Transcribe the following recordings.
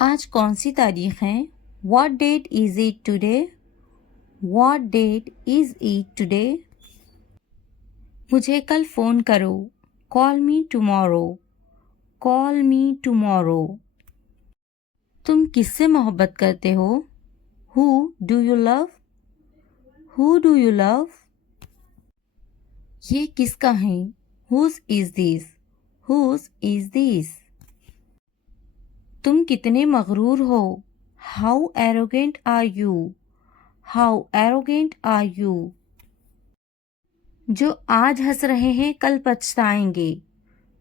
आज कौन सी तारीख है? What date is it today? What date is it today? मुझे कल फ़ोन करो. Call me tomorrow. Call me tomorrow. तुम किससे मोहब्बत करते हो? Who do you love? Who do you love? ये किसका है? Whose is this? Whose is this? तुम कितने मगरूर हो? How arrogant are you? How arrogant are you? जो आज हंस रहे हैं कल पछताएंगे.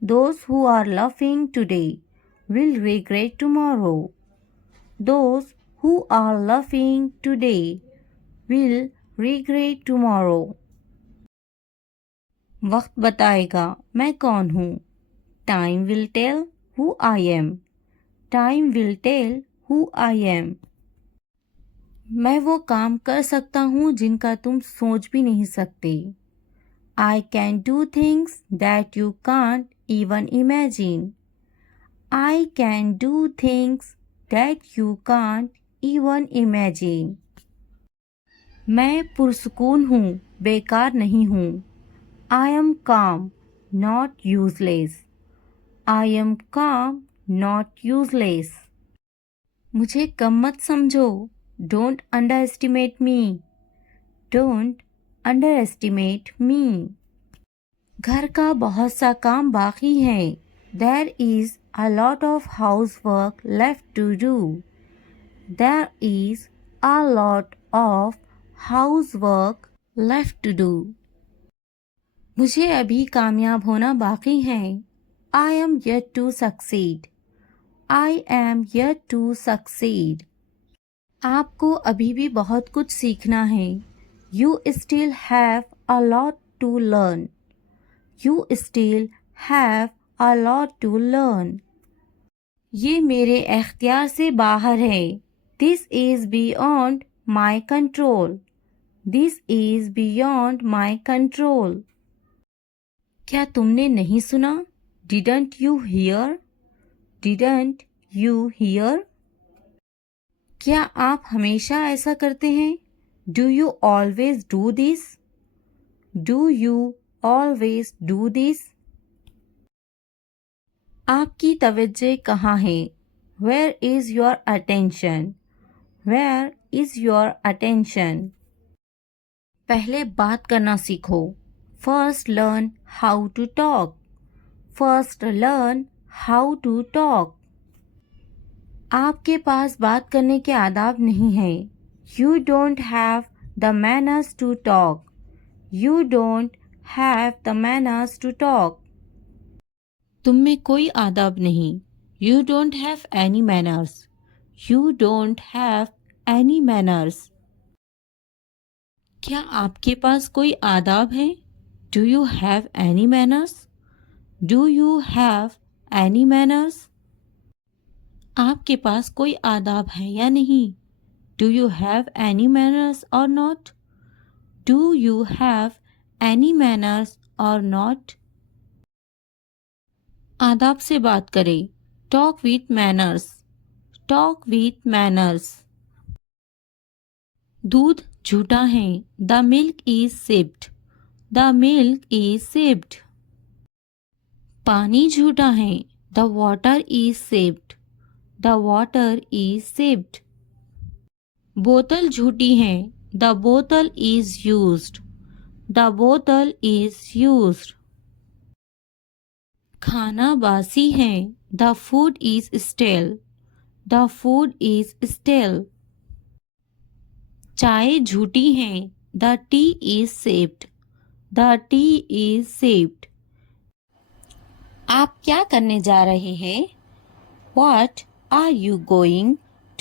Those who are laughing today will regret tomorrow. Those who are laughing today will regret tomorrow. वक्त बताएगा मैं कौन हूँ. Time will tell who I am. Time will tell who I am. मैं वो काम कर सकता हूँ जिनका तुम सोच भी नहीं सकते. I can do things that you can't even imagine. I can do things that you can't even imagine. मैं पुरसुकून हूँ, बेकार नहीं हूँ. I am calm, not useless. I am calm, not useless. मुझे कम मत समझो. Don't underestimate me. Don't underestimate me. घर का बहुत सा काम बाकी है. There is a lot of housework left to do. There is a lot of housework left to do. मुझे अभी कामयाब होना बाकी है. I am yet to succeed. I am yet to succeed. आपको अभी भी बहुत कुछ सीखना है. You still have a lot to learn. You still have a lot to learn. ये मेरे इख्तियार से बाहर है. This is beyond my control. This is beyond my control. क्या तुमने नहीं सुना? Didn't you hear? Didn't you hear? क्या आप हमेशा ऐसा करते हैं? Do you always do this? Do you always do this? आपकी तवज्जो कहाँ है? Where is your attention? Where is your attention? पहले बात करना सीखो. First learn how to talk. First learn how to talk. आपके पास बात करने के आदाब नहीं है. You don't have the manners to talk. You don't have the manners to talk. तुम में कोई आदाब नहीं. You don't have any manners. You don't have any manners. क्या आपके पास कोई आदाब है? Do you have any manners? Do you have any manners? आपके पास कोई आदाब है या नहीं? Do you have any manners or not? Do you have any manners or not? आदाब से बात करें. Talk with manners. Talk with manners. दूध झूठा है. The milk is sipped. The milk is sipped. पानी झूठा है. The water is sipped. The water is sipped. बोतल झूठी है. The bottle is used. The bottle is used. खाना बासी है. The food is stale. The food is stale. चाय झूठी है. The tea is sipped. The tea is sipped. आप क्या करने जा रहे हैं? What are you going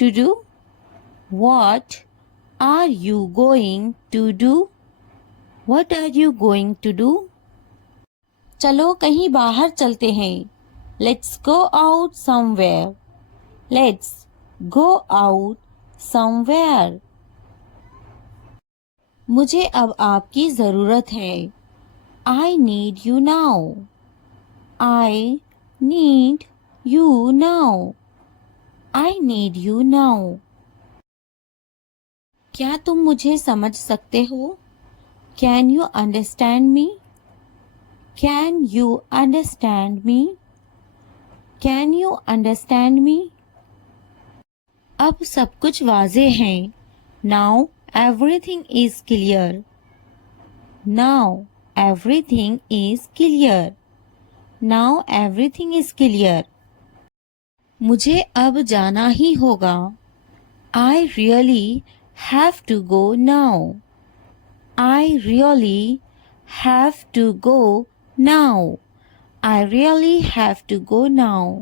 to do? What are you going to do? What are you going to do? चलो कहीं बाहर चलते हैं. Let's go out somewhere. Let's go out somewhere. मुझे अब आपकी ज़रूरत है. I need you now. I need you now. I need you now. क्या तुम मुझे समझ सकते हो? Can you understand me? Can you understand me? Can you understand me? अब सब कुछ वाजे है। Now everything is clear. Now everything is clear. Now everything is clear. मुझे अब जाना ही होगा। I really have to go now. I really have to go now. I really have to go now.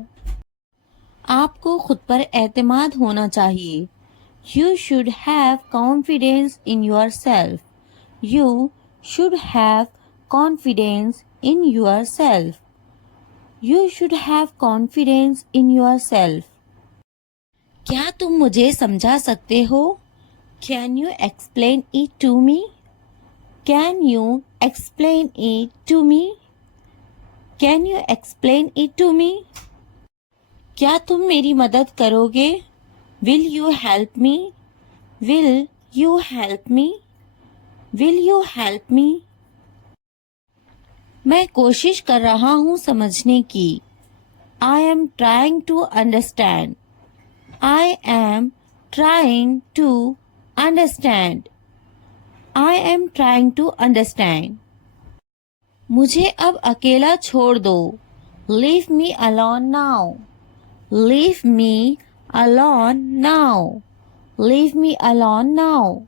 आपको खुद पर एतमाद होना चाहिए। You should have confidence in yourself. You should have confidence in yourself. You should have confidence in yourself. क्या तुम मुझे समझा सकते हो? Can you explain it to me? Can you explain it to me? Can you explain it to me? क्या तुम मेरी मदद करोगे? Will you help me? Will you help me? Will you help me? मैं कोशिश कर रहा हूँ समझने की। I am trying to understand. I am trying to understand. I am trying to understand. मुझे अब अकेला छोड़ दो। Leave me alone now. Leave me alone now. Leave me alone now.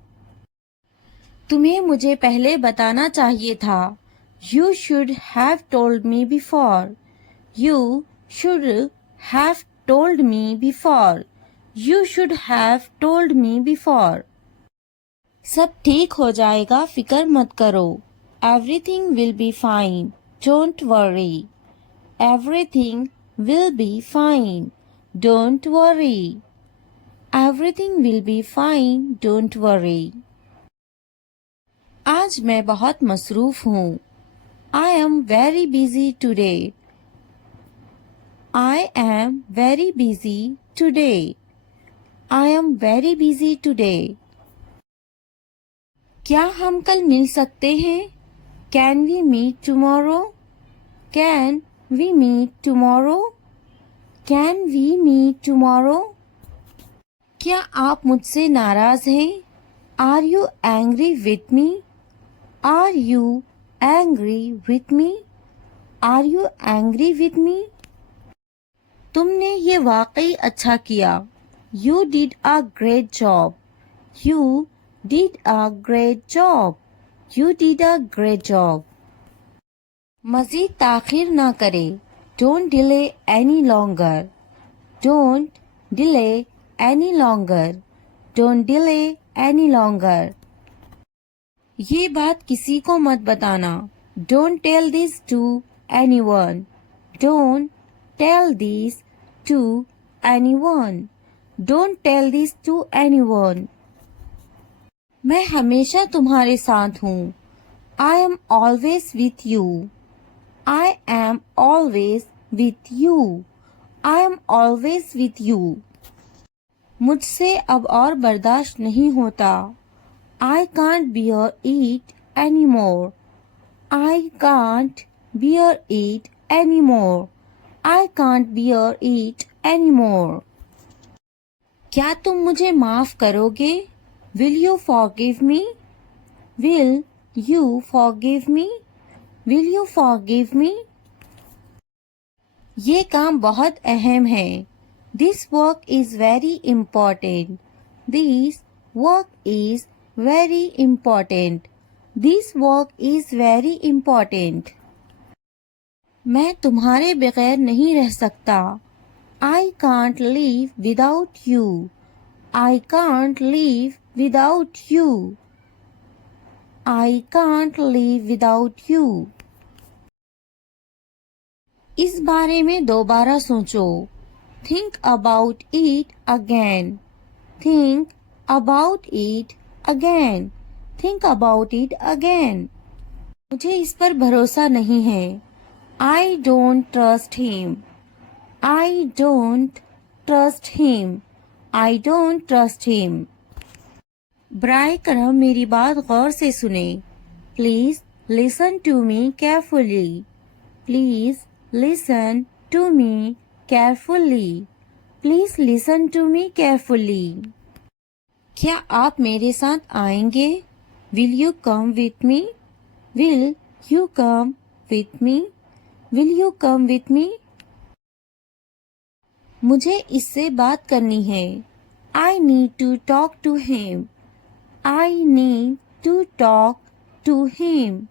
तुम्हें मुझे पहले बताना चाहिए था। You should have told me before. You should have told me before. You should have told me before. सब ठीक हो जाएगा, फिक्र मत करो। Everything will be fine. Don't worry. Everything will be fine. Don't worry. Everything will be fine. Don't worry. आज मैं बहुत मसरूफ हूँ। I am very busy today. I am very busy today. I am very busy today. क्या हम कल मिल सकते हैं? Can we meet tomorrow? Can we meet tomorrow? Can we meet tomorrow? क्या आप मुझसे नाराज हैं? Are you angry with me? Are you angry with me? Are you angry with me? तुमने ये वाकई अच्छा किया। You did a great job. You did a great job. You did a great job. मज़ीद ताख़ीर ना करें। Don't delay any longer. Don't delay any longer. Don't delay any longer. ये बात किसी को मत बताना। Don't tell this to anyone. Don't tell this to anyone. Don't tell this to anyone. मैं हमेशा तुम्हारे साथ हूँ। I am always with you. I am always with you. I am always with you. मुझसे अब और बर्दाश्त नहीं होता। I can't bear it anymore. I can't bear it anymore. I can't bear it anymore. क्या तुम मुझे माफ करोगे? Will you forgive me? Will you forgive me? Will you forgive me? ये काम बहुत अहम है। This work is very important. This work is very important. This work is very important. मैं तुम्हारे बगैर नहीं रह सकता। I can't live without you. I can't live without you. I can't live without you. इस बारे में दोबारा सोचो। Think about it again. Think about it again. Think about it again. मुझे इस पर भरोसा नहीं है। I don't trust him. I don't trust him. I don't trust him. बराए करम मेरी बात गौर से सुने. Please listen to me carefully. Please listen to me carefully. Please listen to me carefully. क्या आप मेरे साथ आएंगे? Will you come with me? Will you come with me? Will you come with me? मुझे इससे बात करनी है. I need to talk to him. I need to talk to him.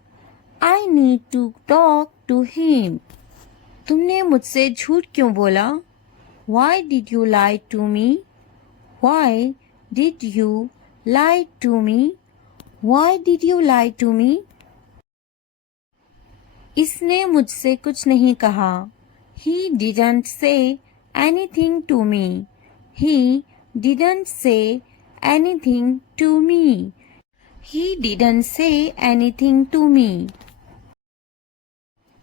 I need to talk to him. तुमने मुझसे झूठ क्यों बोला? Why did you lie to me? Why did you lie to me? Why did you lie to me? इसने मुझसे कुछ नहीं कहा. He didn't say anything to me. He didn't say anything to me. He didn't say anything to me.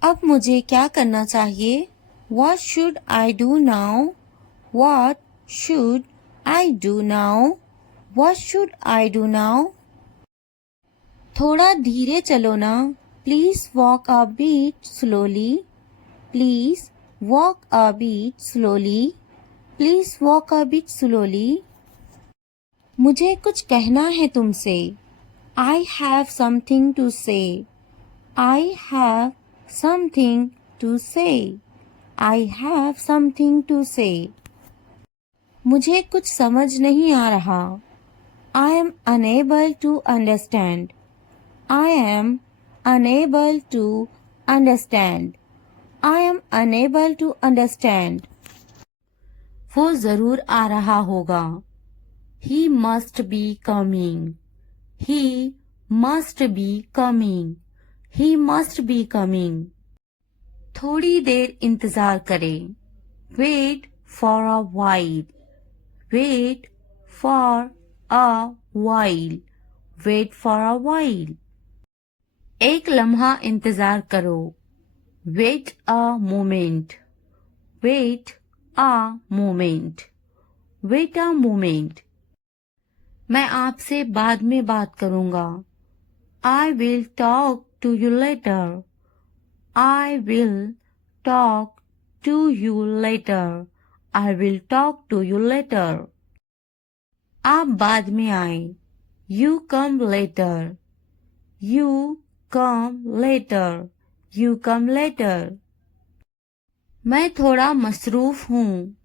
अब मुझे क्या करना चाहिए? What should I do now? What should I do now? What should I do now? थोड़ा धीरे चलो ना. Please walk a bit slowly. Please walk a bit slowly. Please walk a bit slowly. मुझे कुछ कहना है तुमसे. I have something to say. I have something to say. I have something to say. मुझे कुछ समझ नहीं आ रहा. I am unable to understand. I am unable to understand. I am unable to understand. वो जरूर आ रहा होगा. He must be coming. He must be coming. He must be coming. थोड़ी देर इंतजार करें. Wait for a while. Wait for a while. Wait for a while. एक लम्हा इंतजार करो. Wait a moment. Wait a moment. Wait a moment. मैं आपसे बाद में बात करूंगा. I will talk to you later. I will talk to you later. I will talk to you later. आप बाद में आए. You come later. You come later. You come later. मैं थोड़ा मसरूफ हूँ.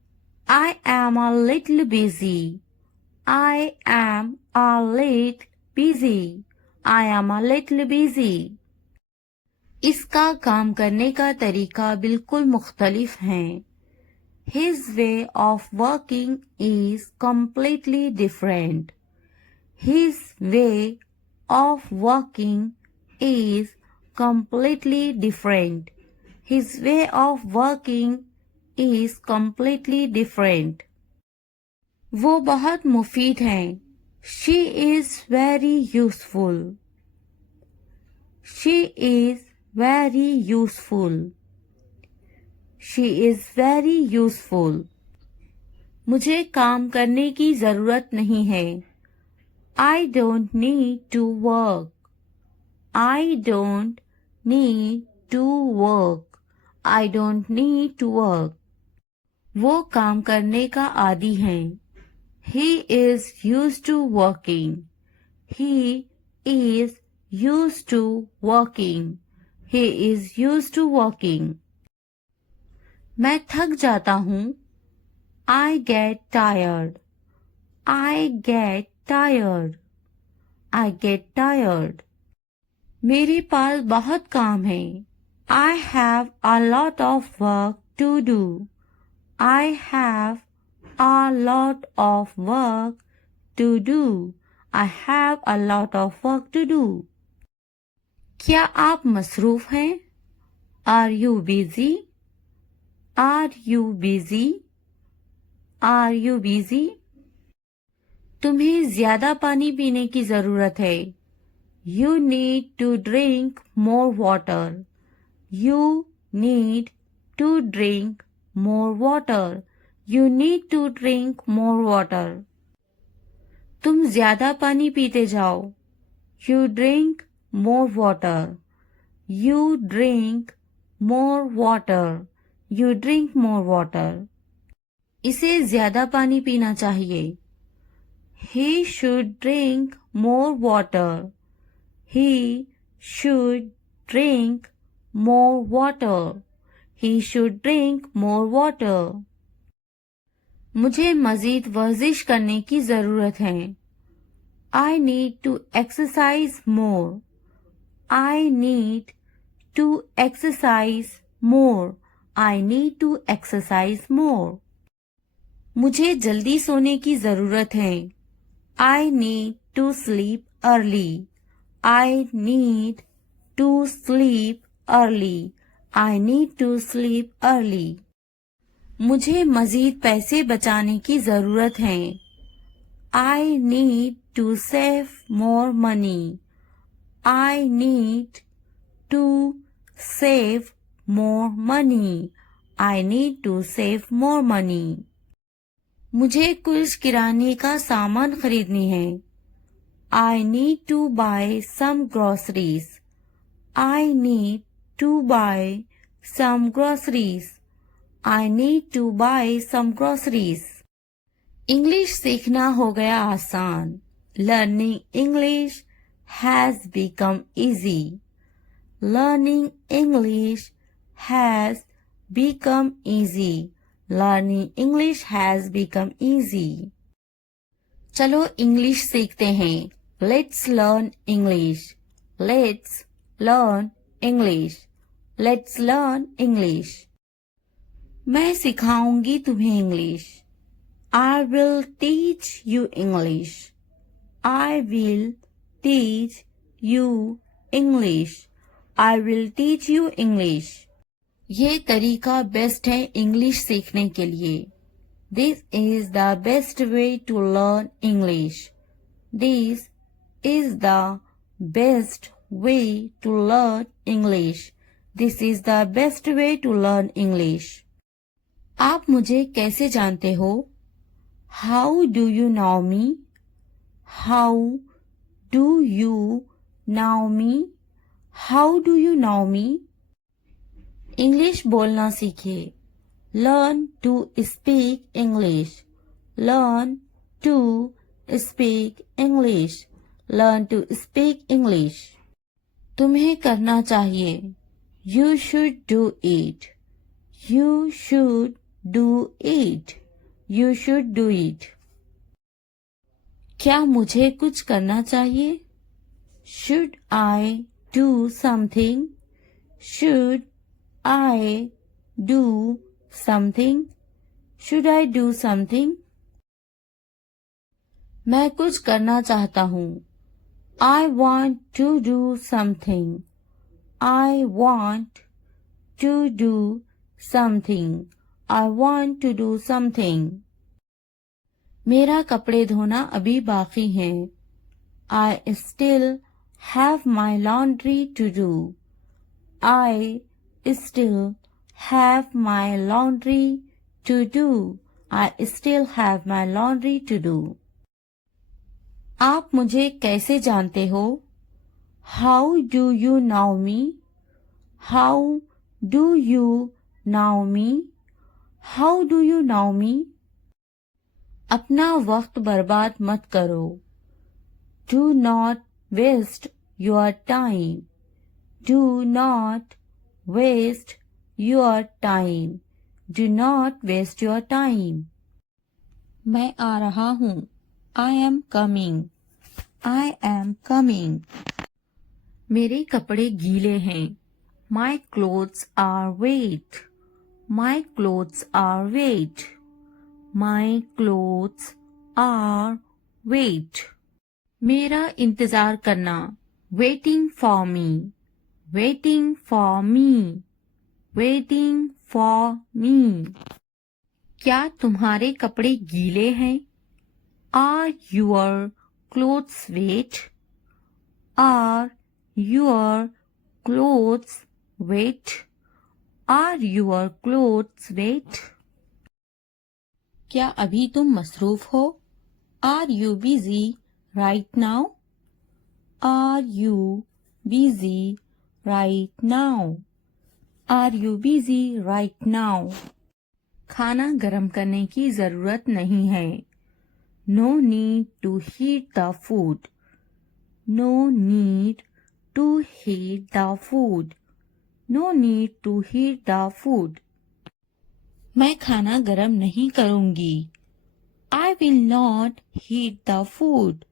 I am a little busy. I am a little busy. I am a little busy. इसका काम करने का तरीका बिल्कुल मुख्तलिफ है. His way of working is completely different. His way of working is completely different. His way of working is completely different. वो बहुत मुफीद हैं. She is very useful. She is very useful. She is very useful. मुझे काम करने की जरूरत नहीं है. I don't need to work. I don't need to work. I don't need to work. वो काम करने का आदी हैं. He is used to working. He is used to working. He is used to working. मैं थक जाता हूँ. I get tired. I get tired. I get tired. मेरे पास बहुत काम है. I have a lot of work to do. I have a lot of work to do. I have a lot of work to do. क्या आप मसरूफ हैं? Are you busy? Are you busy? Are you busy? तुम्हें ज्यादा पानी पीने की जरूरत है. You need to drink more water. You need to drink more water. You need to drink more water. तुम ज्यादा पानी पीते जाओ. You drink more water. You drink more water. You drink more water. इसे ज्यादा पानी पीना चाहिए. He should drink more water. He should drink more water. He should drink more water. मुझे मजीद वर्जिश करने की जरूरत है. I need to exercise more. I need to exercise more. I need to exercise more. मुझे जल्दी सोने की जरूरत है. I need to sleep early. I need to sleep early. I need to sleep early. मुझे मजीद पैसे बचाने की जरूरत है. I need to save more money. I need to save more money. I need to save more money. मुझे कुछ किराने का सामान खरीदनी है. I need to buy some groceries. I need to buy some groceries. I need to buy some groceries. English सीखना हो गया आसान. Learning English has become easy. Learning English has become easy. Learning English has become easy. चलो English सीखते हैं. Let's learn English. Let's learn English. Let's learn English. मैं सिखाऊंगी तुम्हें English. I will teach you English. I will teach you English. I will teach you English. ये तरीका best है English सीखने के लिए. This is the best way to learn English. This is the best way to learn English. This is the best way to learn English. आप मुझे कैसे जानते हो? How do you know me? How do you know me? How do you know me? English बोलना सीखिए. Learn to speak English. Learn to speak English. Learn to speak English. तुम्हें करना चाहिए. You should do it. You should do it. You should do it. क्या मुझे कुछ करना चाहिए? Should I do something? Should I do something? Should I do something? मैं कुछ करना चाहता हूँ. I want to do something. I want to do something. I want to do something. मेरा कपड़े धोना अभी बाकी है. I still have my laundry to do. I still have my laundry to do. I still have my laundry to do. आप मुझे कैसे जानते हो? How do you know me? How do you know me? How do you know me? अपना वक्त बर्बाद मत करो. Do not waste your time. Do not waste your time. Do not waste your time. मैं आ रहा हूँ. I am coming. I am coming. मेरे कपड़े गीले हैं. My clothes are wet. My clothes are wet. My clothes are wet. मेरा इंतजार करना. Waiting for me. Waiting for me. Waiting for me. क्या तुम्हारे कपड़े गीले हैं? Are your clothes wet? Are your clothes wet? Are your clothes wet? क्या अभी तुम मसरूफ हो? Are you busy right now? Are you busy right now? Are you busy right now? खाना गर्म करने की जरूरत नहीं है। No need to heat the food. No need to heat the food. No need to heat the food. मैं खाना गर्म नहीं करूंगी। I will not heat the food.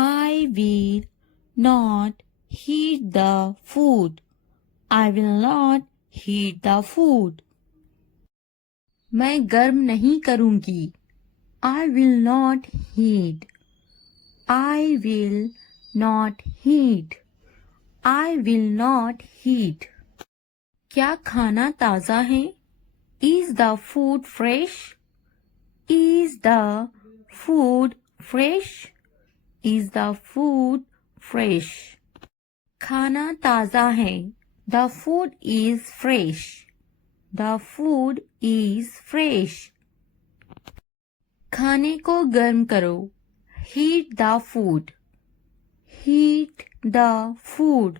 I will not heat the food. I will not heat the food. मैं गर्म नहीं करूंगी। I will not heat. I will not heat. I will not heat. क्या खाना ताज़ा है? Is the food fresh? Is the food fresh? Is the food fresh? खाना ताज़ा है। The food is fresh. The food is fresh. खाने को गर्म करो। Heat the food. Heat the food.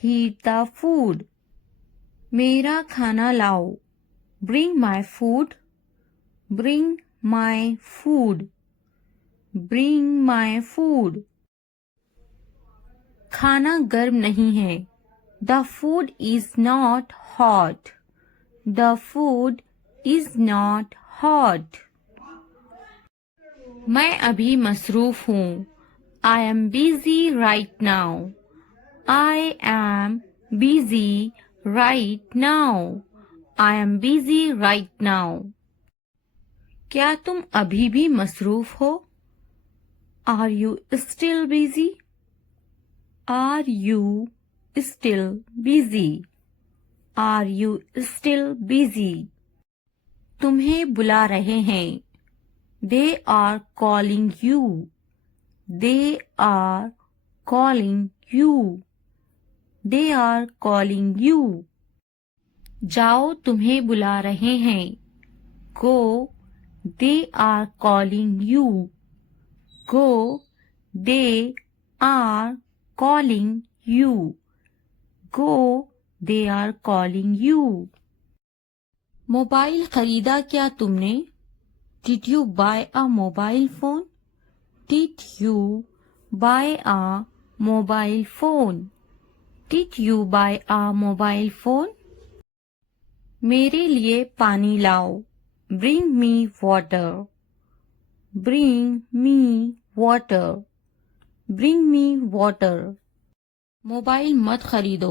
Heat the food. मेरा खाना लाओ। Bring my food. Bring my food. Bring my food. खाना गर्म नहीं है। The food is not hot. The food is not hot. मैं अभी मसरूफ हूँ। I am busy right now. I am busy right now. I am busy right now. क्या तुम अभी भी मसरूफ हो? Are you still busy? Are you still busy? Are you still busy? तुम्हें बुला रहे हैं। They are calling you. They are calling you. They are calling you. जाओ तुम्हें बुला रहे हैं। Go. They are calling you. Go. They are calling you. Go. They are calling you. Mobile खरीदा क्या तुमने? Did you buy a mobile phone? Did you buy a mobile phone? Did you buy a mobile phone? मेरे लिए पानी लाओ। Bring me water. Bring me water. Bring me water. Mobile मत खरीदो।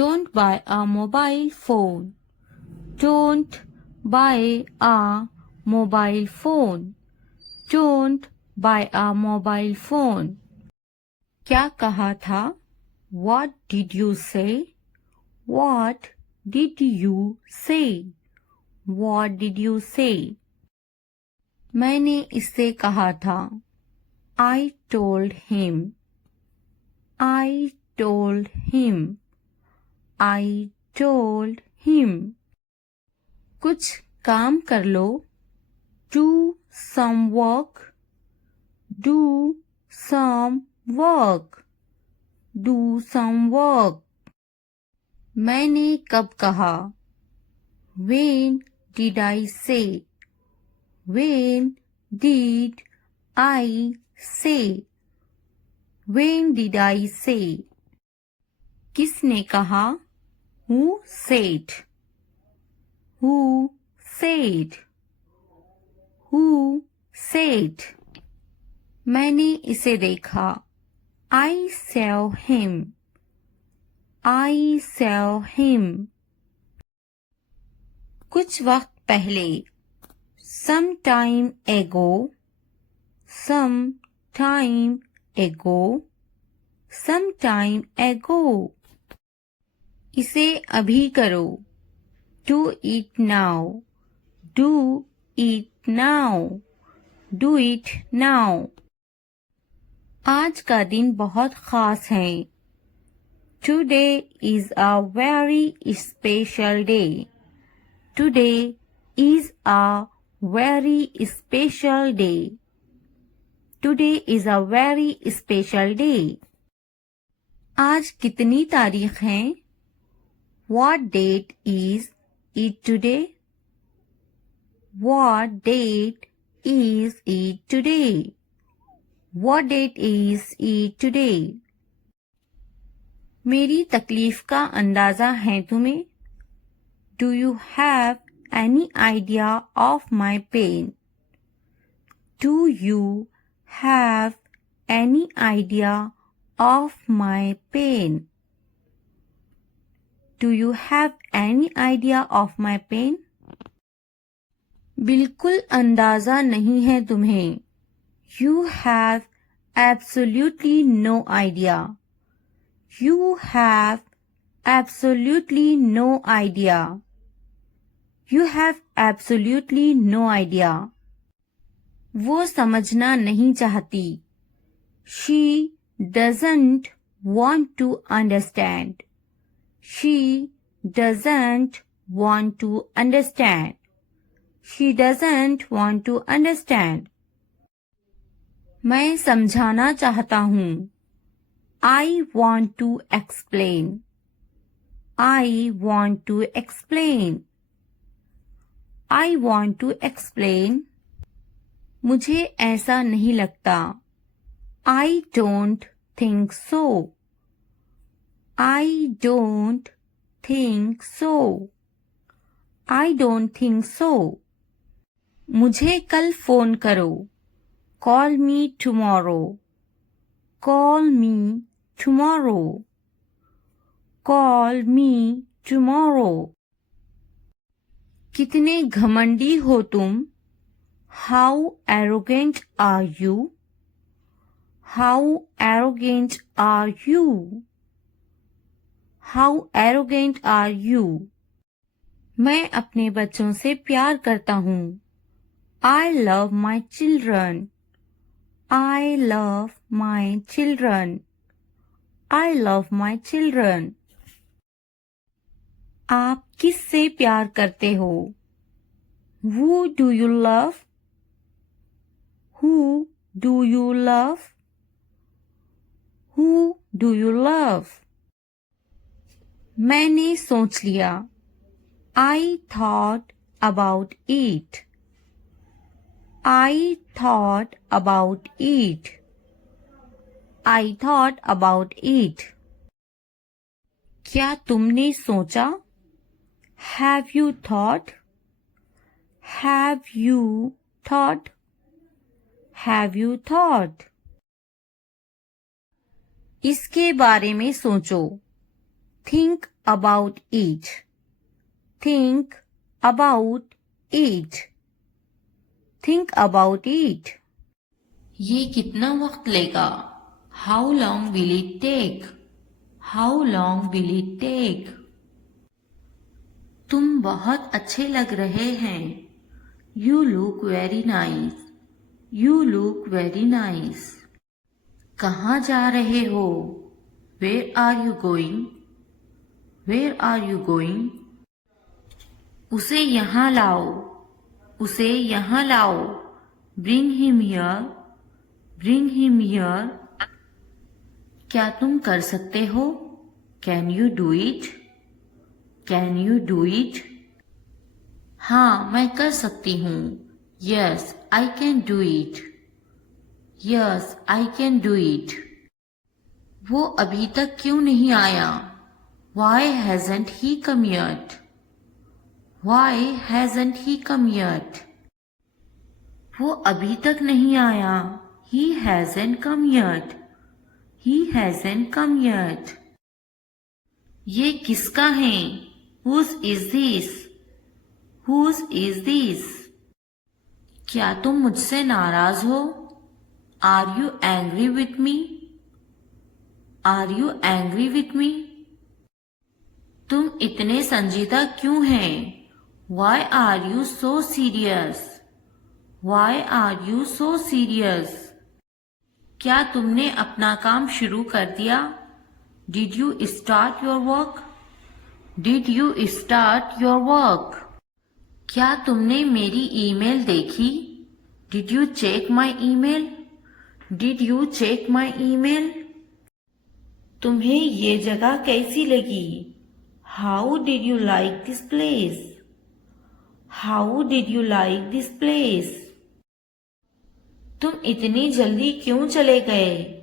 Don't buy a mobile phone. Don't buy a mobile phone. Don't buy a mobile phone. क्या कहा था? What did you say? What did you say? What did you say? मैंने इससे कहा था। I told him. I told him. I told him. कुछ काम कर लो। Do some work. Do some work. Do some work. मैंने कब कहा? When did I say? When did I say? When did I say? किसने कहा? Who said? Who said? Who said? मैंने इसे देखा। I saw him. I saw him. कुछ वक्त पहले। Some time ago. Some time ago. Some time ago. इसे अभी करो। Do it now. Do it now. Do it now. आज का दिन बहुत खास है। Today is a very special day. Today is a very special day. Today is a very special day. आज कितनी तारीख है? What date is it today? What date is it today? What date is it today? मेरी तकलीफ का अंदाजा है तुम्हें? Do you have any idea of my pain? Do you have any idea of my pain? Do you have any idea of my pain? बिल्कुल अंदाजा नहीं है तुम्हें. You have absolutely no idea. You have absolutely no idea. You have absolutely no idea. वो समझना नहीं चाहती. She doesn't want to understand. She doesn't want to understand. She doesn't want to understand. मैं समझाना चाहता हूँ. I want to explain. I want to explain. I want to explain. मुझे ऐसा नहीं लगता. I don't think so. I don't think so. I don't think so. मुझे कल फोन करो. Call me tomorrow. Call me tomorrow. Call me tomorrow. कितने घमंडी हो तुम? How arrogant are you? How arrogant are you? How arrogant are you? मैं अपने बच्चों से प्यार करता हूँ. I love my children. I love my children. I love my children. आप किससे प्यार करते हो? Who do you love? Who do you love? Who do you love? मैंने सोच लिया. I thought about it. I thought about it. I thought about it. क्या तुमने सोचा? Have you thought? Have you thought? Have you thought? इसके बारे में सोचो. Think about it. Think about it. Think about it. ये कितना वक्त लेगा? How long will it take? How long will it take? तुम बहुत अच्छे लग रहे हैं. You look very nice. You look very nice. कहाँ जा रहे हो? Where are you going? Where are you going? उसे यहाँ लाओ. उसे यहाँ लाओ. Bring him here. Bring him here. क्या तुम कर सकते हो? Can you do it? Can you do it? हाँ, मैं कर सकती हूँ. Yes, I can do it. Yes, I can do it. वो अभी तक क्यों नहीं आया? Why hasn't he come yet? Why hasn't he come yet? वो अभी तक नहीं आया. He hasn't come yet. He hasn't come yet. ये किसका है? Whose is this? Whose is this? क्या तुम मुझसे नाराज हो? Are you angry with me? Are you angry with me? तुम इतने संजीदा क्यों हैं? Why are you so serious? Why are you so serious? क्या तुमने अपना काम शुरू कर दिया? Did you start your work? Did you start your work? क्या तुमने मेरी ईमेल देखी? Did you check my email? Did you check my email? तुम्हें ये जगह कैसी लगी? How did you like this place? How did you like this place? तुम इतनी जल्दी क्यों चले गए?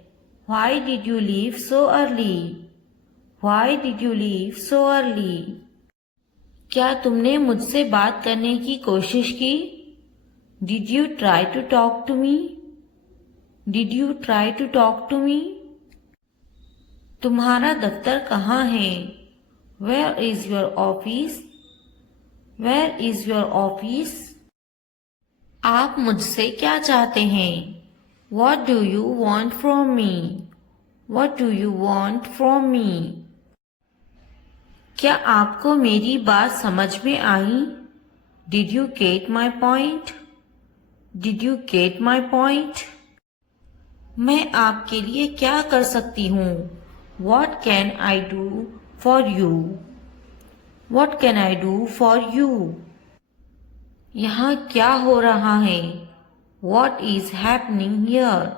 Why did you leave so early? Why did you leave so early? क्या तुमने मुझसे बात करने की कोशिश की? Did you try to talk to me? Did you try to talk to me? तुम्हारा दफ्तर कहाँ है? Where is your office? Where is your office? आप मुझसे क्या चाहते हैं? What do you want from me? What do you want from me? क्या आपको मेरी बात समझ में आई? Did you get my point? Did you get my point? मैं आपके लिए क्या कर सकती हूँ? What can I do for you? What can I do for you? यहाँ क्या हो रहा है? What is happening here?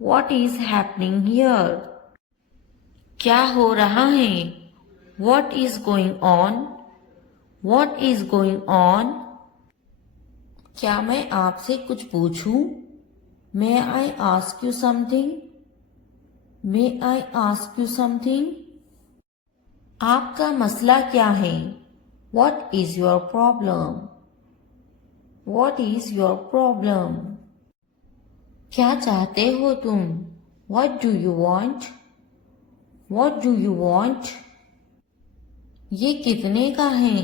What is happening here? क्या हो रहा है? What is going on? What is going on? क्या मैं आपसे कुछ पूछूं? May I ask you something? May I ask you something? आपका मसला क्या है? What is your problem? What is your problem? क्या चाहते हो तुम? What do you want? What do you want? ये कितने का है?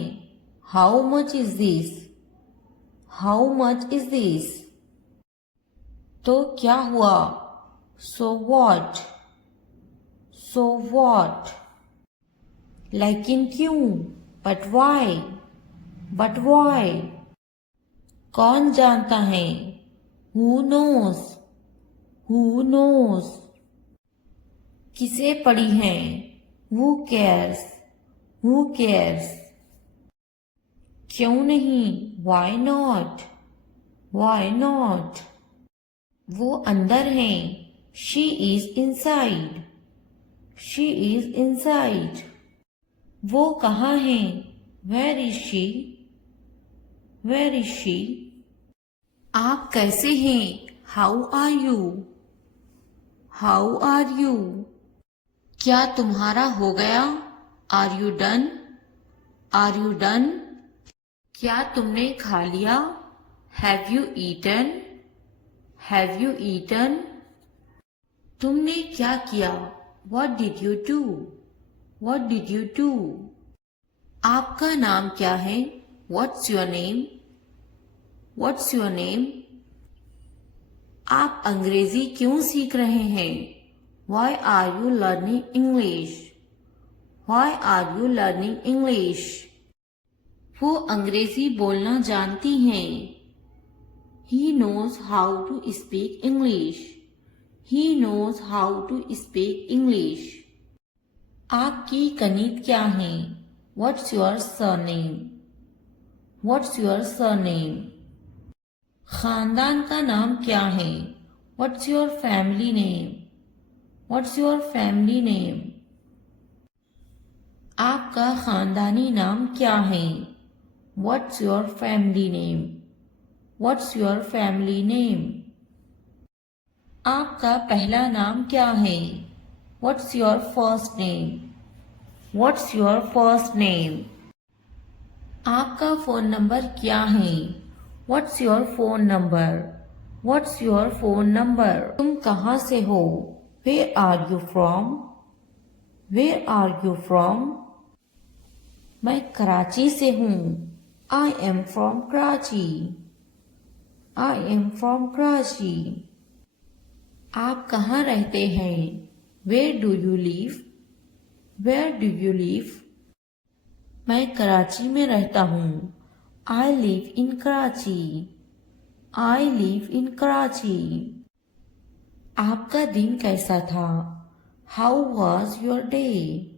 How much is this? How much is this? तो क्या हुआ? So what? So what? लेकिन क्यों? But why? But why? कौन जानता है? Who knows? Who knows? किसे पड़ी है? Who cares? Who cares? क्यों नहीं? Why not? Why not? वो अंदर है. She is inside. She is inside. वो कहाँ है? Where is she? Where is she? आप कैसे हैं? How are you? How are you? क्या तुम्हारा हो गया? Are you done? Are you done? क्या तुमने खा लिया? Have you eaten? Have you eaten? तुमने क्या किया? What did you do? What did you do? आपका नाम क्या है? What's your name? What's your name? आप अंग्रेजी क्यों सीख रहे हैं? Why are you learning English? Why are you learning English? वो अंग्रेजी बोलना जानती हैं. He knows how to speak English. He knows how to speak English. आपकी कनीत क्या है? What's your surname? What's your surname? खानदान का नाम क्या है? What's your family name? What's your family name? आपका खानदानी नाम क्या है? What's your family name? What's your family name? आपका पहला नाम क्या है? What's your first name? What's your first name? आपका फोन नंबर क्या है? What's your phone number? What's your phone number? तुम कहाँ से हो? Where are you from? Where are you from? मैं कराची से हूँ. I am from Karachi. I am from Karachi. आप कहाँ रहते हैं? Where do you live? Where do you live? मैं कराची में रहता हूँ. I live in Karachi. I live in Karachi. आपका दिन कैसा था? How was your day?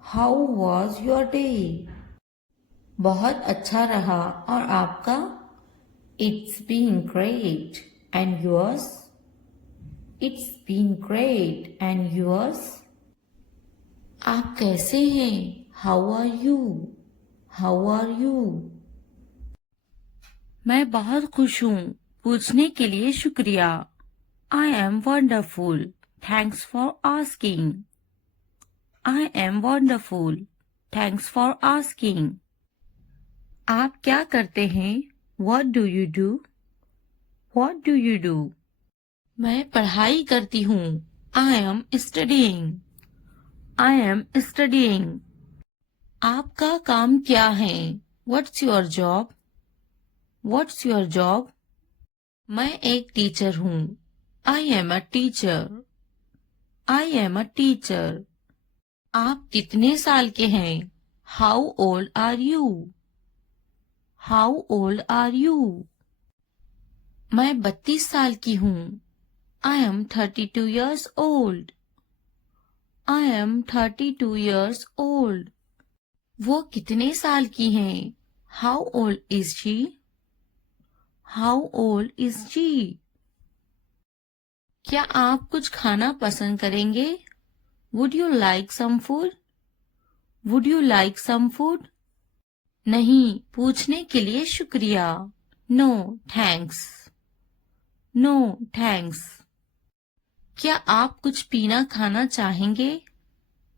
How was your day? बहुत अच्छा रहा और आपका? It's been great. And yours? It's been great. And yours? आप कैसे हैं? How are you? How are you? मैं बहुत खुश हूँ। पूछने के लिए शुक्रिया। I am wonderful. Thanks for asking. I am wonderful. Thanks for asking. आप क्या करते हैं? What do you do? What do you do? मैं पढ़ाई करती हूँ। I am studying. I am studying. आपका काम क्या है? What's your job? What's your job? मैं एक टीचर हूँ। I am a teacher. I am a teacher. आप कितने साल के हैं? How old are you? How old are you? मैं 32 साल की हूँ। I am 32 years old. I am 32 years old. वो कितने साल की हैं? How old is she? How old is she? क्या आप कुछ खाना पसंद करेंगे? Would you like some food? Would you like some food? नहीं, पूछने के लिए शुक्रिया। No, thanks. No, thanks. क्या आप कुछ पीना खाना चाहेंगे?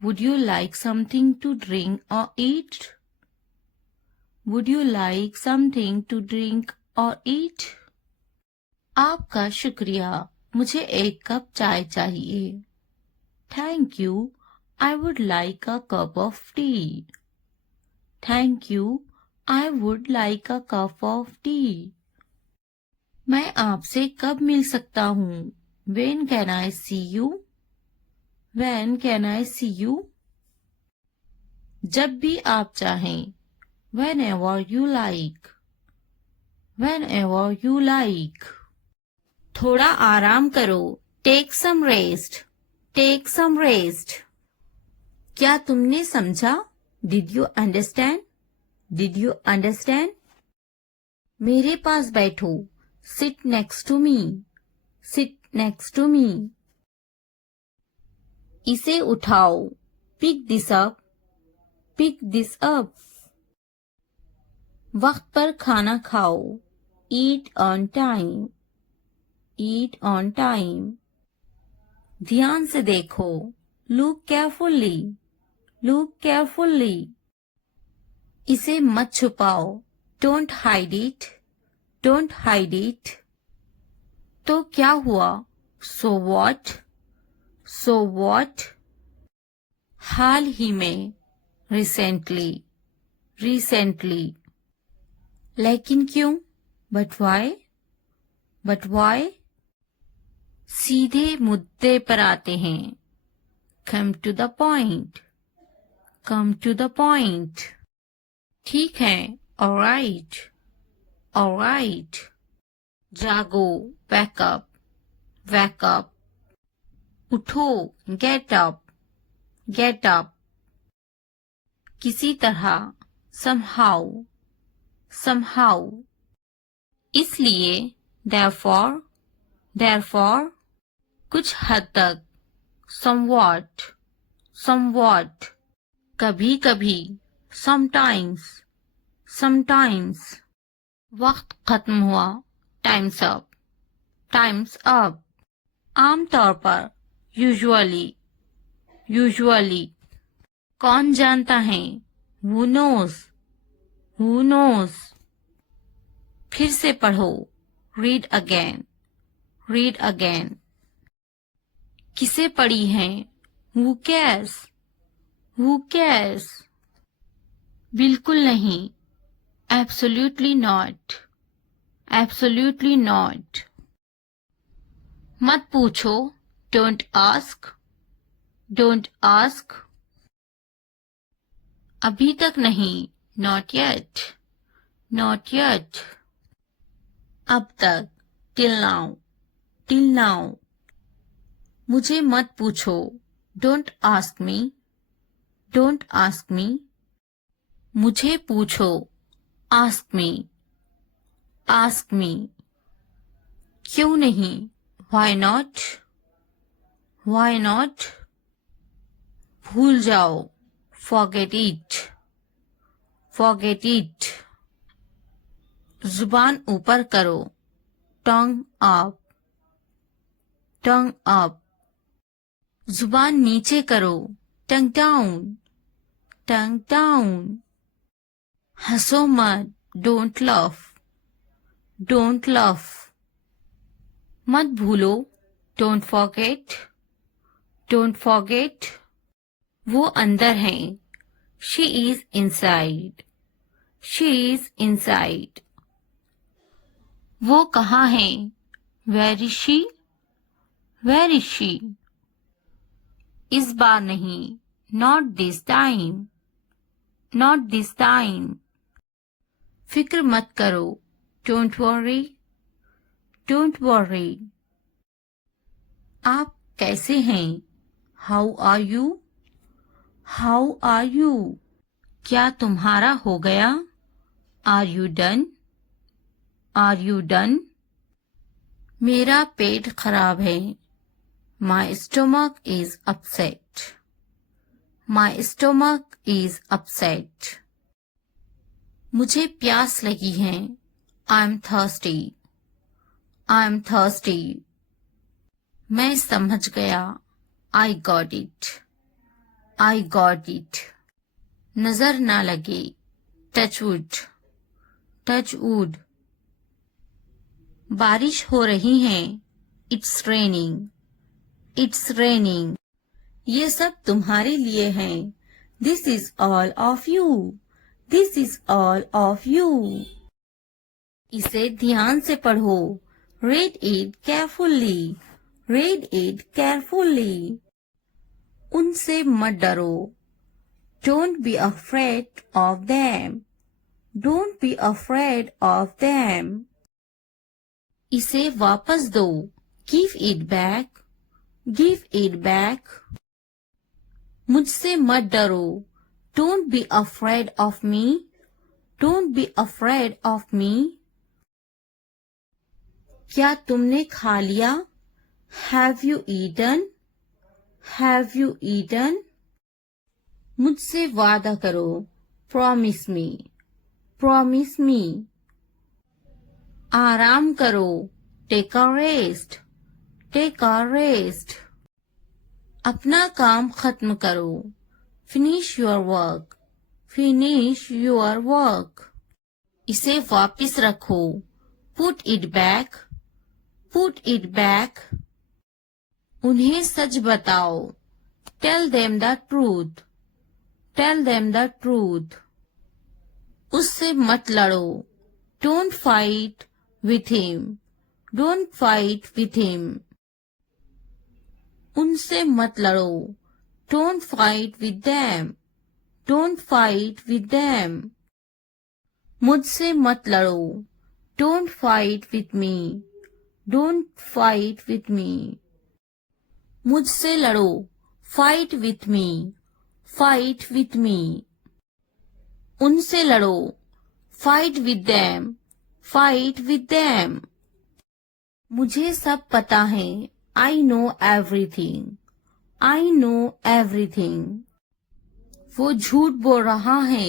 Would you like something to drink or eat? Would you like something to drink or eat? आपका शुक्रिया। मुझे एक कप चाय चाहिए। Thank you. I would like a cup of tea. Thank you. I would like a cup of tea. मैं आपसे कब मिल सकता हूँ? When can I see you? When can I see you? जब भी आप चाहें। Whenever you like. Whenever you like. थोड़ा आराम करो। Take some rest. Take some rest. क्या तुमने समझा? Did you understand? Did you understand? मेरे पास बैठो। Sit next to me. Sit next to me. इसे उठाओ। Pick this up. Pick this up. वक्त पर खाना खाओ। Eat on time. Eat on time. ध्यान से देखो। Look carefully. Look carefully. इसे मत छुपाओ। Don't hide it. Don't hide it. तो क्या हुआ? So what? So what? हाल ही में। Recently. Recently. लेकिन क्यों? But why? But why? सीधे मुद्दे पर आते हैं। Come to the point. Come to the point. ठीक है। All right. All right. जागो। Wake up. Wake up. उठो। Get up. Get up. किसी तरह। Somehow. Somehow. इसलिए। Therefore. Therefore. कुछ हद तक। Somewhat. Somewhat. कभी कभी। Sometimes. Sometimes. वक्त खत्म हुआ। Time's up. Time's up. आमतौर पर। Usually. Usually. कौन जानता है? Who knows? Who knows? फिर से पढ़ो। Read again. Read again. किसे पढ़ी है? Who cares? Who cares? बिल्कुल नहीं। Absolutely not. Absolutely not. मत पूछो। Don't ask. Don't ask. अभी तक नहीं। Not yet. Not yet. अब तक। Till now. Till now. मुझे मत पूछो। Don't ask me. Don't ask me. मुझे पूछो, आस्क मी, आस्क मी। क्यों नहीं, व्हाई नॉट, व्हाई नॉट। भूल जाओ, फॉरगेट इट, फॉरगेट इट। जुबान ऊपर करो, टंग अप, टंग अप। जुबान नीचे करो, टंग डाउन, टंग डाउन। हंसो मत, डोंट लफ, डोंट लफ। मत भूलो, डोंट फॉरगेट, डोंट फॉरगेट। वो अंदर है, she is inside, she is inside. वो कहाँ है, where is she, where is she. इस बार नहीं, not this time, not this time. फिक्र मत करो, डोंट वरी, डोंट वरी। आप कैसे हैं, how are you, how are you. क्या तुम्हारा हो गया, are you done, are you done. मेरा पेट खराब है, my stomach is upset, my stomach is upset. मुझे प्यास लगी है, I am thirsty, I am thirsty. मैं समझ गया, I got it, I got it. नजर ना लगे, टच वुड, टच वुड। बारिश हो रही है, इट्स रेनिंग, इट्स रेनिंग। ये सब तुम्हारे लिए है, this is all of you, this is all of you. इसे ध्यान से पढ़ो, read it carefully, read it carefully. उनसे मत डरो, don't be afraid of them, don't be afraid of them. इसे वापस दो, give it back, give it back. मुझसे मत डरो, don't be afraid of me, don't be afraid of me. क्या तुमने खा लिया, have you eaten, have you eaten. मुझसे वादा करो, प्रॉमिस मी, प्रॉमिस मी। आराम करो, take a rest, take a rest. अपना काम खत्म करो, finish your work, finish your work. इसे वापस रखो, put it back, put it back. उन्हें सच बताओ, tell them the truth, tell them the truth. उससे मत लड़ो, don't fight with him, don't fight with him. उनसे मत लड़ो, don't fight with them, don't fight with them. मुझसे मत लड़ो, don't fight with me, don't fight with me. मुझसे लड़ो, fight with me, fight with me. उनसे लड़ो, fight with them, fight with them. मुझे सब पता है, I know everything, I know everything. वो झूठ बोल रहा है,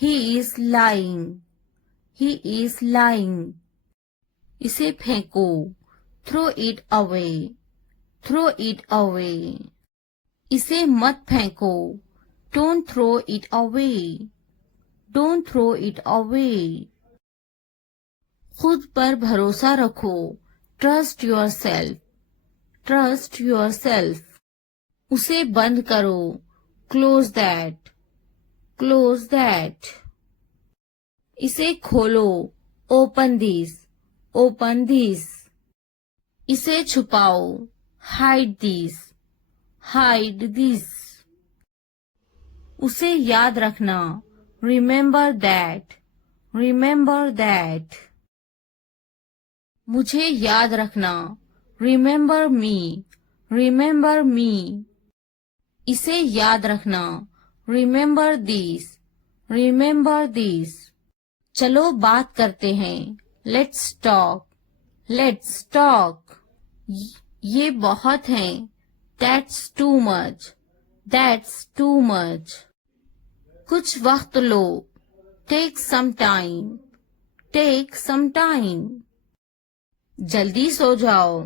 he is lying, he is lying. इसे फेंको, throw it away, throw it away. इसे मत फेंको, don't throw it away, don't throw it away. खुद पर भरोसा रखो, trust your self, trust your self. उसे बंद करो, क्लोज दैट, क्लोज दैट। इसे खोलो, ओपन दिस, ओपन दिस। इसे छुपाओ, हाइड दिस, हाइड दिस। उसे याद रखना, रिमेंबर दैट, रिमेंबर दैट। मुझे याद रखना, रिमेंबर मी, रिमेंबर मी। इसे याद रखना, रिमेंबर दिस, रिमेंबर दिस। चलो बात करते हैं। Let's talk. Let's talk. ये बहुत है। That's too much. That's too much. कुछ वक्त लो। Take some time. Take some time. जल्दी सो जाओ।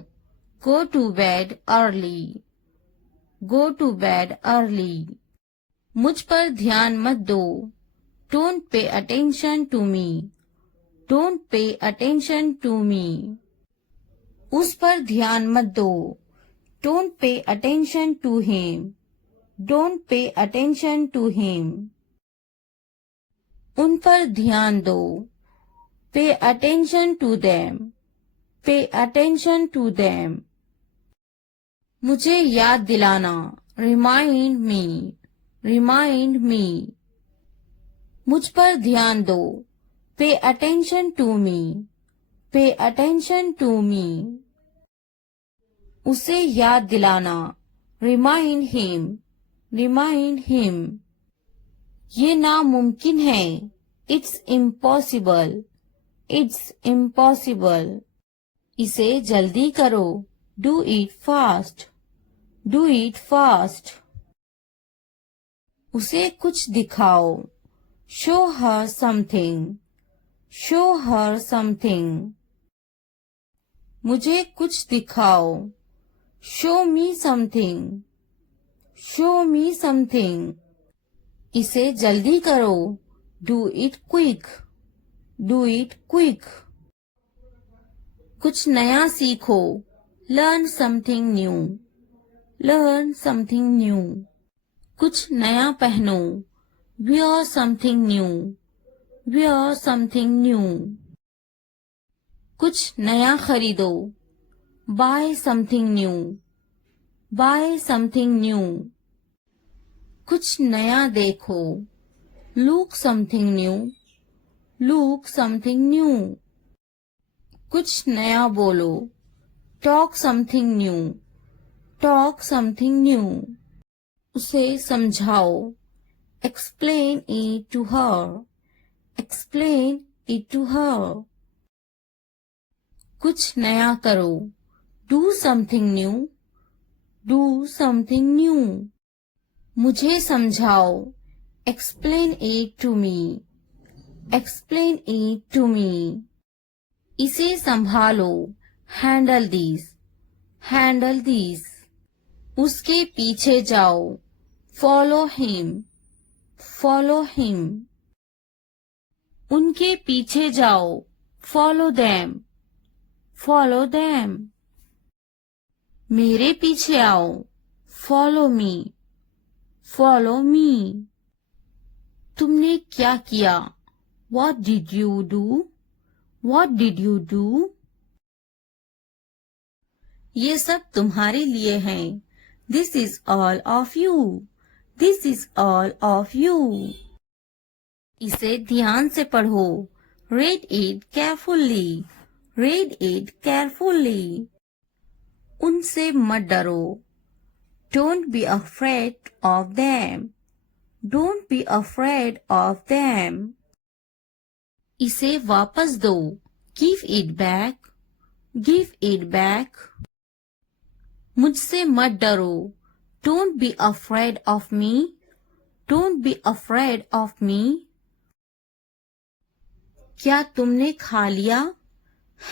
Go to bed early. Go to bed early. मुझ पर ध्यान मत दो। Don't pay attention to me. Don't pay attention to me. उस पर ध्यान मत दो। Don't pay attention to him. Don't pay attention to him. उन पर ध्यान दो। Pay attention to them. Pay attention to them. मुझे याद दिलाना। Remind me. Remind me. मुझ पर ध्यान दो। पे अटेंशन टू मी। पे अटेंशन टू मी। उसे याद दिलाना। Remind him. Remind him. ये नामुमकिन है। It's impossible. It's impossible. इसे जल्दी करो। Do it fast. Do it fast. उसे कुछ दिखाओ। Show her something. Show her something. मुझे कुछ दिखाओ। Show me something. Show me something. इसे जल्दी करो। Do it quick. Do it quick. कुछ नया सीखो। Learn something new. Learn something new. कुछ नया पहनो। Wear something new. Wear something new. कुछ नया खरीदो। Buy something new. Buy something new. कुछ नया देखो। Look something new. Look something new. कुछ नया बोलो। Talk something new. Talk something new. उसे समझाओ। Explain it to her. Explain it to her. कुछ नया करो। Do something new. Do something new. मुझे समझाओ। Explain it to me. Explain it to me. इसे संभालो। Handle this. Handle this. उसके पीछे जाओ। Follow him. Follow him. उनके पीछे जाओ। Follow them. Follow them. मेरे पीछे आओ। Follow me. Follow me. तुमने क्या किया? What did you do? What did you do? ये सब तुम्हारे लिए है। This is all of you. This is all of you. इसे ध्यान से पढ़ो। Read it carefully. Read it carefully. उनसे मत डरो। Don't be afraid of them. Don't be afraid of them. इसे वापस दो। Give it back. Give it back. मुझसे मत डरो। Don't be afraid of me. Don't be afraid of me. क्या तुमने खा लिया?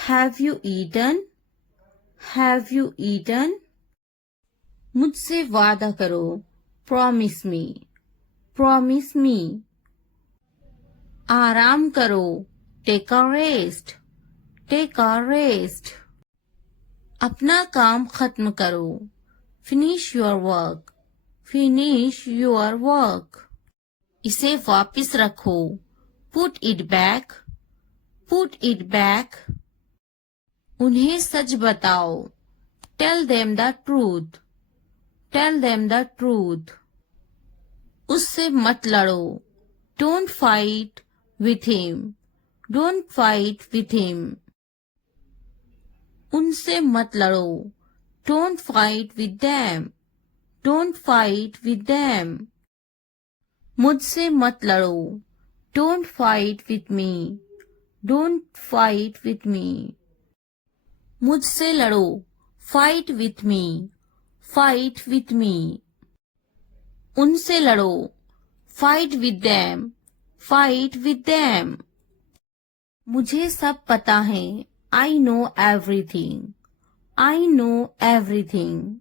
Have you eaten? Have you eaten? मुझसे वादा करो। Promise me. Promise me. आराम करो। Take a rest. Take a rest. अपना काम खत्म करो। Finish your work. Finish your work. इसे वापस रखो। Put it back. Put it back. उन्हें सच बताओ। Tell them the truth. Tell them the truth. उससे मत लड़ो। Don't fight with him. Don't fight with him. उनसे मत लड़ो। Don't fight with them. Don't fight with them. मुझसे मत लड़ो। Don't fight with me, don't fight with me. मुझसे लड़ो, fight with me, fight with me. उनसे लड़ो, fight with them, fight with them. मुझे सब पता है, I know everything, I know everything.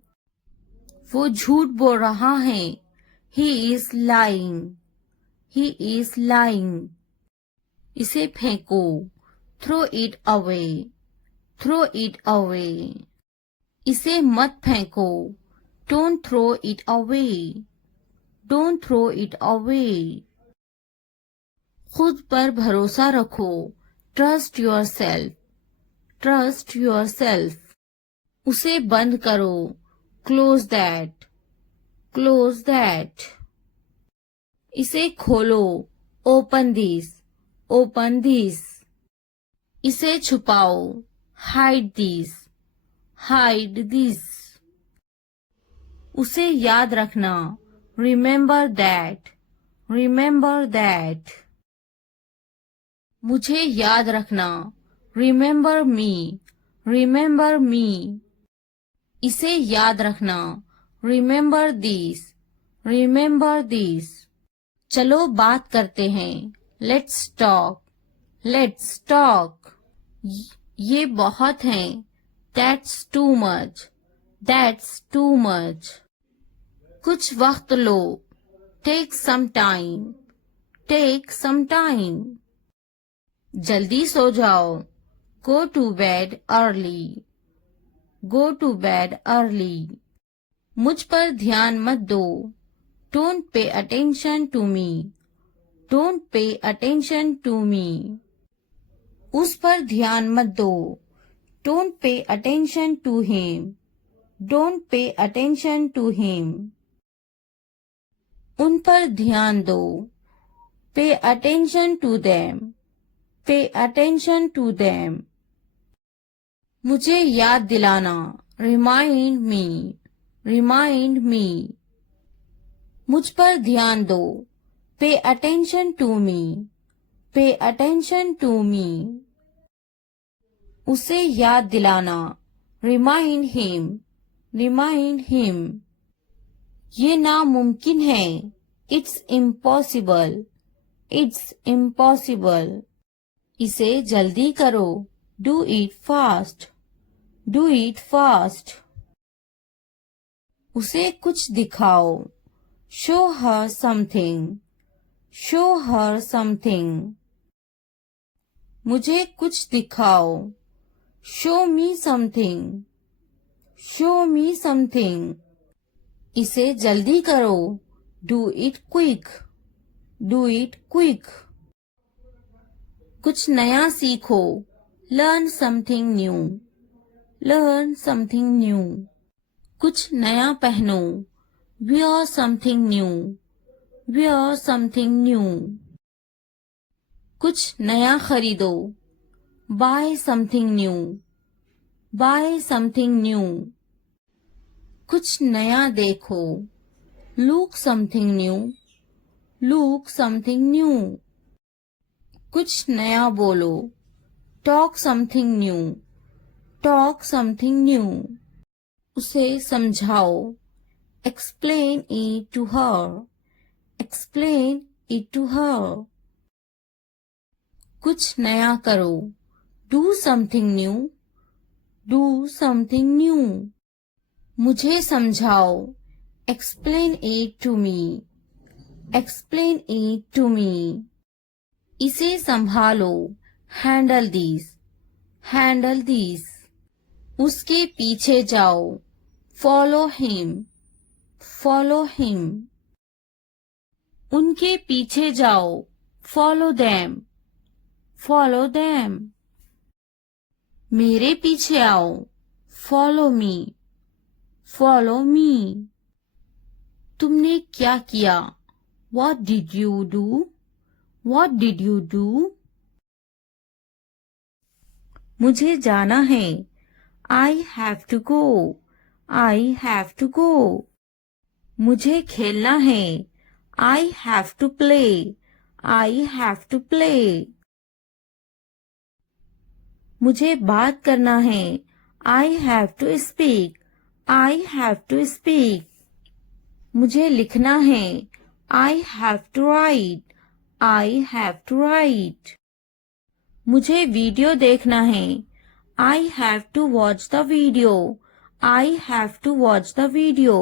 वो झूठ बोल रहा है, he is lying, he is lying. इसे फेंको, throw it away, throw it away. इसे मत फेंको, don't throw it away, don't throw it away. खुद पर भरोसा रखो, trust your self, trust your self. उसे बंद करो, क्लोज दैट, क्लोज दैट। इसे खोलो, ओपन दिस, ओपन दिस। इसे छुपाओ, हाइड दिस, हाइड दिस। उसे याद रखना, रिमेंबर दैट, रिमेंबर दैट। मुझे याद रखना, रिमेंबर मी, रिमेंबर मी। इसे याद रखना, रिमेंबर दिस, रिमेंबर दिस। चलो बात करते हैं, लेट्स टॉक, लेट्स टॉक। ये बहुत है, that's too much, that's too much. कुछ वक्त लो, take some time, take some time. जल्दी सो जाओ, go to bed early, go to bed early. मुझ पर ध्यान मत दो, don't pay attention to me, don't pay attention to me. उस पर ध्यान मत दो, don't pay attention to him, don't pay attention to him. उन पर ध्यान दो, pay attention to them, pay attention to them. मुझे याद दिलाना, रिमाइंड मी, रिमाइंड मी। मुझ पर ध्यान दो, पे अटेंशन टू मी, पे अटेंशन टू मी। उसे याद दिलाना, रिमाइंड हिम, रिमाइंड हिम। ये नामुमकिन है, इट्स इम्पॉसिबल, इट्स इम्पॉसिबल। इसे जल्दी करो, do it fast, do it fast. उसे कुछ दिखाओ, show her something, show her something. मुझे कुछ दिखाओ, show me something, show me something. इसे जल्दी करो, do it quick, do it quick. कुछ नया सीखो, learn something new, learn something new. कुछ नया पहनो, wear something new, wear something new। कुछ नया खरीदो, buy something new, buy something new। कुछ नया देखो, look something new, look something new। कुछ नया बोलो, talk something new, talk something new। उसे समझाओ, explain it to her, explain it to her। कुछ नया करो, do something new, do something new। मुझे समझाओ, explain it to me, explain it to me। इसे संभालो, handle this, handle this। उसके पीछे जाओ, follow him, follow him। उनके पीछे जाओ, follow them, follow them। मेरे पीछे आओ, follow me, follow me। तुमने क्या किया, what did you do, what did you do। मुझे जाना है, I have to go, I have to go। मुझे खेलना है, I have to play, I have to play. मुझे बात करना है. I have to speak. I have to speak. मुझे लिखना है. I have to write. I have to write. मुझे वीडियो देखना है. I have to watch the video. I have to watch the video.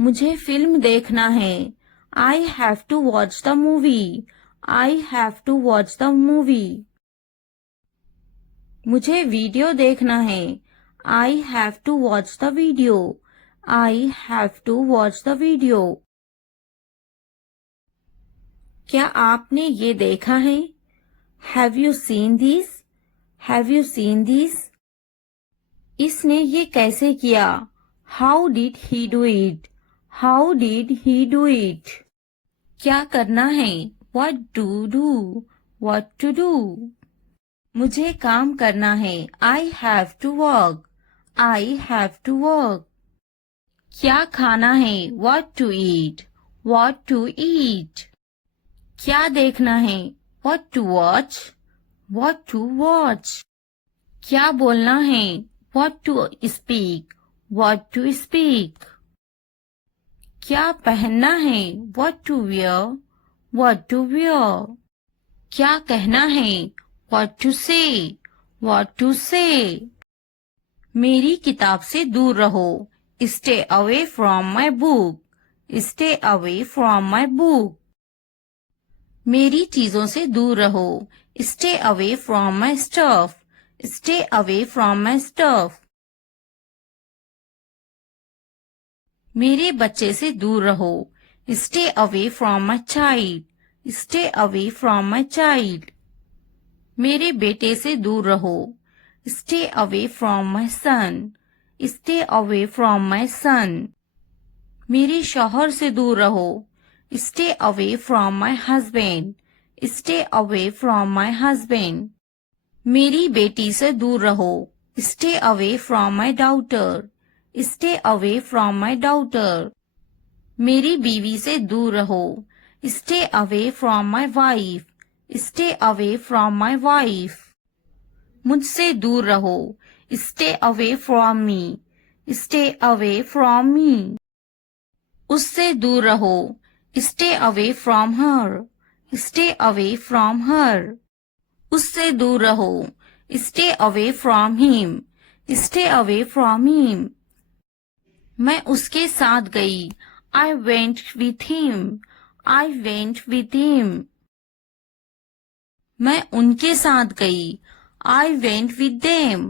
मुझे फिल्म देखना है. I have to watch the movie. I have to watch the movie. मुझे video देखना है. I have to watch the video. I have to watch the video. क्या आपने ये देखा है? Have you seen this? Have you seen this? इसने ये कैसे किया? How did he do it? How did he do it? क्या करना है? What to do? What to do? मुझे काम करना है. I have to work. I have to work. क्या खाना है? What to eat? What to eat? क्या देखना है? What to watch? What to watch? क्या बोलना है? What to speak? What to speak? क्या पहनना है? What to wear? What to wear? क्या कहना है? What to say? What to say? मेरी किताब से दूर रहो. Stay away from my book. Stay away from my book. मेरी चीजों से दूर रहो. Stay away from my stuff. Stay away from my stuff. मेरे बच्चे से दूर रहो. Stay away from my child. Stay away from my child. मेरे बेटे से दूर रहो. Stay away from my son. Stay away from my son. मेरे शौहर से दूर रहो. Stay away from my husband. Stay away from my husband. मेरी बेटी से दूर रहो. Stay away from my daughter. Stay away from my daughter. मेरी बीवी से दूर रहो. Stay away from my wife. Stay away from my wife. मुझसे दूर रहो. Stay away from me. Stay away from me. उससे दूर रहो. Stay away from her. Stay away from her. उससे दूर रहो. Stay away from him. Stay away from him. मैं उसके साथ गई. I went with him. I went with him. मैं उनके साथ गई. I went with them.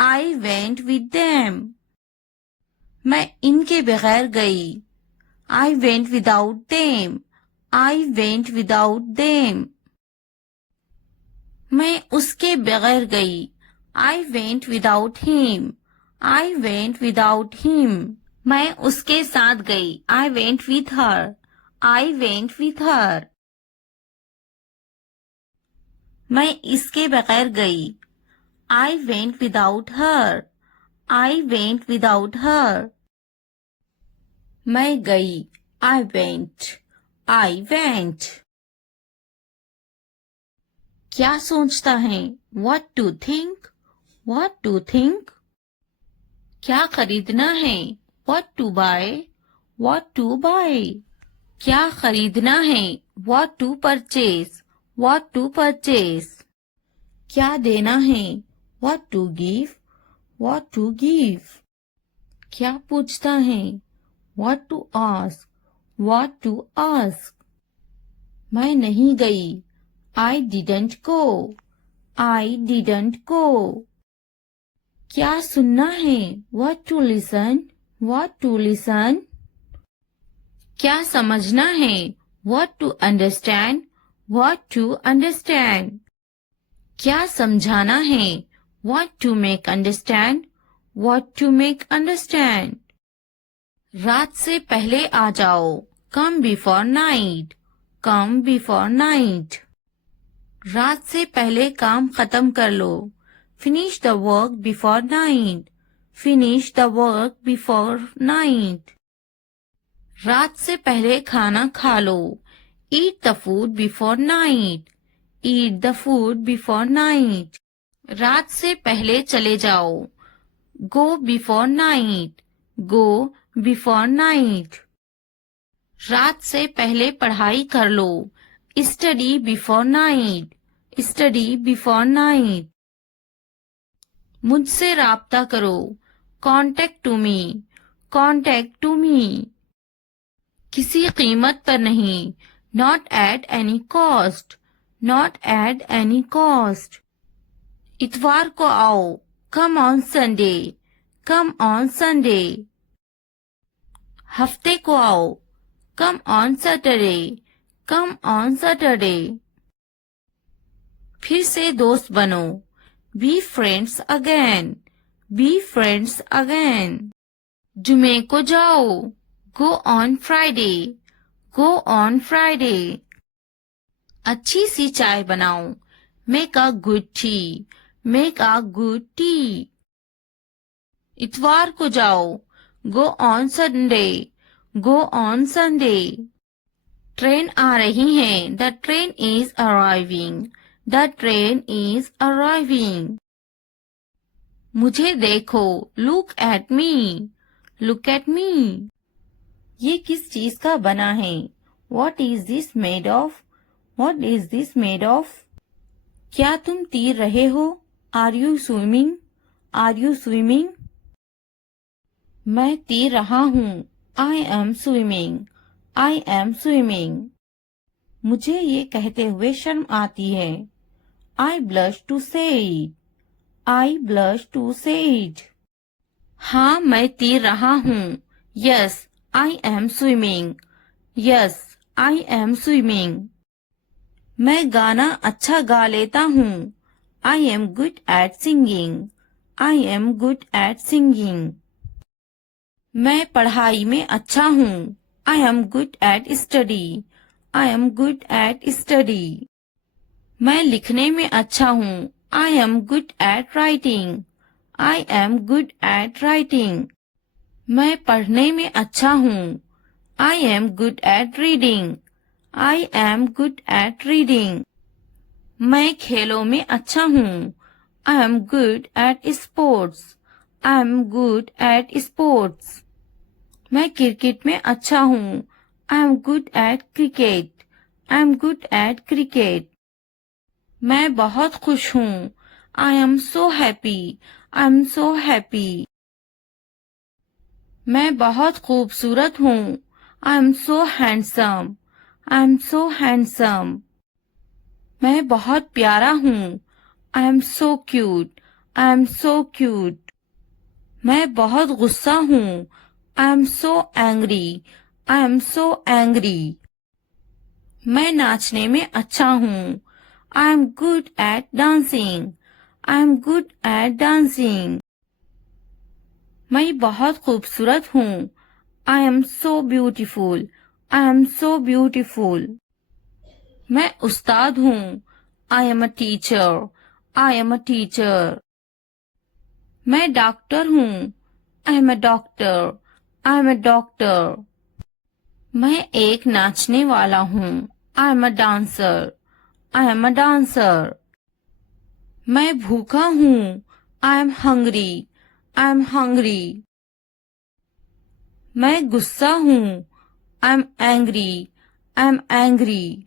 I went with them. मैं इनके बगैर गई. I went without them. I went without them. मैं उसके बगैर गई. I went without him. I went without him. मैं उसके साथ गई. I went with her. I went with her. मैं इसके बगैर गई. I went without her. I went without her. मैं गई. I went. I went. क्या सोचता है? What to think? What to think? क्या खरीदना है? What to buy? What to buy? क्या खरीदना है? What to purchase? What to purchase? क्या देना है? What to give? What to give? क्या पूछता है? What to ask? What to ask? मैं नहीं गई. I didn't go. I didn't go. क्या सुनना है? What to listen? What to listen? क्या समझना है? What to understand? What to understand? क्या समझाना है? What to make understand? What to make understand? रात से पहले आ जाओ. Come before night. Come before night. रात से पहले काम खत्म कर लो. Finish the work before night. Finish the work before night. रात से पहले खाना खा लो. Eat the food before night. Eat the food before night. रात से पहले चले जाओ. Go before night. Go before night. रात से पहले पढ़ाई कर लो. Study before night. Study before night. मुझसे राब्ता करो. Contact to me. Contact to me. किसी कीमत पर नहीं. Not at any cost. Not at any cost. इतवार को आओ. Come on Sunday. Come on Sunday. हफ्ते को आओ. Come on Saturday. Come on Saturday. फिर से दोस्त बनो. Be friends again. Be friends again. जुमे को जाओ. Go on Friday. Go on Friday. अच्छी सी चाय बनाओ. Make a good tea. Make a good tea. इतवार को जाओ. Go on Sunday. Go on Sunday. Train आ रही है. The train is arriving. The train is arriving. मुझे देखो. Look at me. Look at me. ये किस चीज का बना है? What is this made of? What is this made of? क्या तुम तैर रहे हो? Are you swimming? Are you swimming? मैं तैर रहा हूँ. I am swimming. I am swimming. मुझे ये कहते हुए शर्म आती है. I blush to say it. I blush to say it. हाँ मैं तैर रहा हूँ. Yes, I am swimming. Yes, I am swimming. मैं गाना अच्छा गा लेता हूँ. I am good at singing. I am good at singing. मैं पढ़ाई में अच्छा हूँ. I am good at study. I am good at study. मैं लिखने में अच्छा हूँ. I am good at writing. I am good at writing. मैं पढ़ने में अच्छा हूँ. I am good at reading. I am good at reading. मैं खेलों में अच्छा हूँ. I am good at sports. I am good at sports. मैं क्रिकेट में अच्छा हूँ. I am good at cricket. I am good at cricket. मैं बहुत खुश हूँ. I am so happy. I am so happy. मैं बहुत खूबसूरत हूँ. I am so handsome. I am so handsome. मैं बहुत प्यारा हूँ. I am so cute. I am so cute. मैं बहुत गुस्सा हूँ. I am so angry. I am so angry. मैं नाचने में अच्छा हूँ. I am good at dancing. I am good at dancing. मैं बहुत खूबसूरत हूँ. I am so beautiful. I am so beautiful. मैं उस्ताद हूँ. I am a teacher. I am a teacher. मैं डॉक्टर हूँ. I am a doctor. I am a doctor. मैं एक नाचने वाला हूँ. I am a dancer. I am a dancer. मैं भूखा हूँ. I am hungry. I am hungry. मैं गुस्सा हूँ. I am angry. I am angry.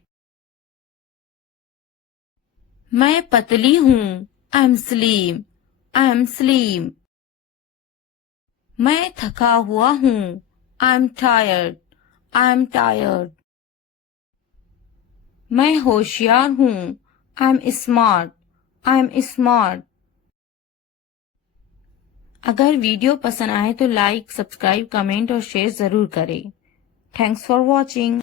मैं पतली हूँ. I am slim. I am slim. मैं थका हुआ हूँ. I am tired. I am tired. मैं होशियार हूँ. I am smart. I am smart. अगर वीडियो पसंद आए तो लाइक, सब्सक्राइब, कमेंट और शेयर जरूर करें. Thanks for watching.